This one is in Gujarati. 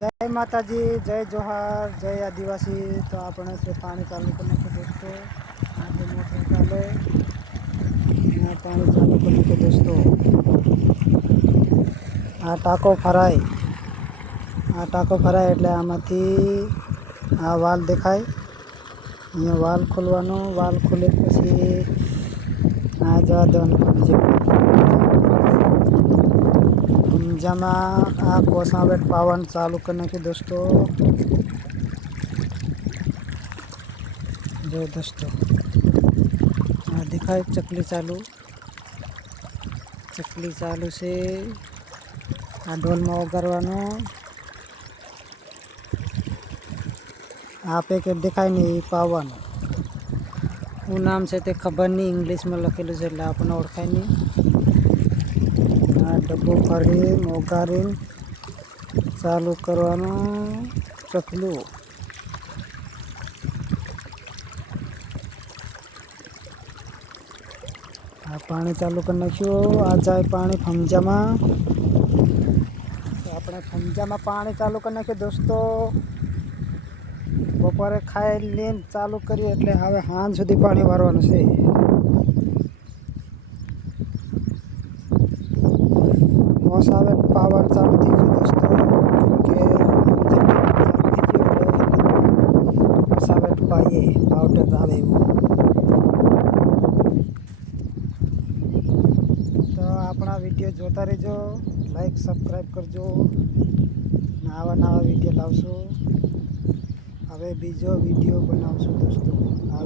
જય માતાજી, જય જોહાર, જય આદિવાસી. તો આપણે છે પાણી ચાલુ કરી નાખ્યું દોસ્તો. આજે મોટર ચાલે. અને પાણી ચાલુ કરી નાખ્યું દોસ્તો. આ ટાંકો ફરાય. આ ટાંકો ફરાય એટલે આમાંથી આ વાલ દેખાય. અહીંયા વાલ ખોલવાનો. વાલ ખોલે પછી આ જવા દેવાનું. પાણી જેવું ઊંઝામાં આ કોસાવેટ પાવન ચાલુ કરી નાખ્યું દોસ્તો. જો દોસ્તો. આ દેખાય ચકલી ચાલુ. ચકલી ચાલુ છે. આ ઢોલમાં વગાડવાનો આ પેકેટ દેખાય ને એ પાવાનું. શું નામ છે તે ખબર નહીં, ઇંગ્લિશમાં લખેલું છે એટલે આપણને ઓળખાય નહીં. આ ડબ્બો ફરી મોગારી ચાલુ કરવાનું ચકલું આ પાણી ચાલુ કરી નાખ્યું. આ જાય પાણી ફમજામાં. આપણે ફમજામાં પાણી ચાલુ કરી નાખ્યું દોસ્તો. બપોરે ખાઈ લઈને ચાલુ કરીએ એટલે હવે સાંજ સુધી પાણી વારવાનું છે. મોસાવે પાવર ચાલુ થઈ ગયો દોસ્તો કે પાઈએ પાવડર આવે એવું. તો આપણા વીડિયો જોતા રહેજો લાઈક સબસ્ક્રાઈબ કરજો, નવા આવા નવા વીડિયો લાવશું. હવે બીજો વીડિયો બનાવશું દોસ્તો, આ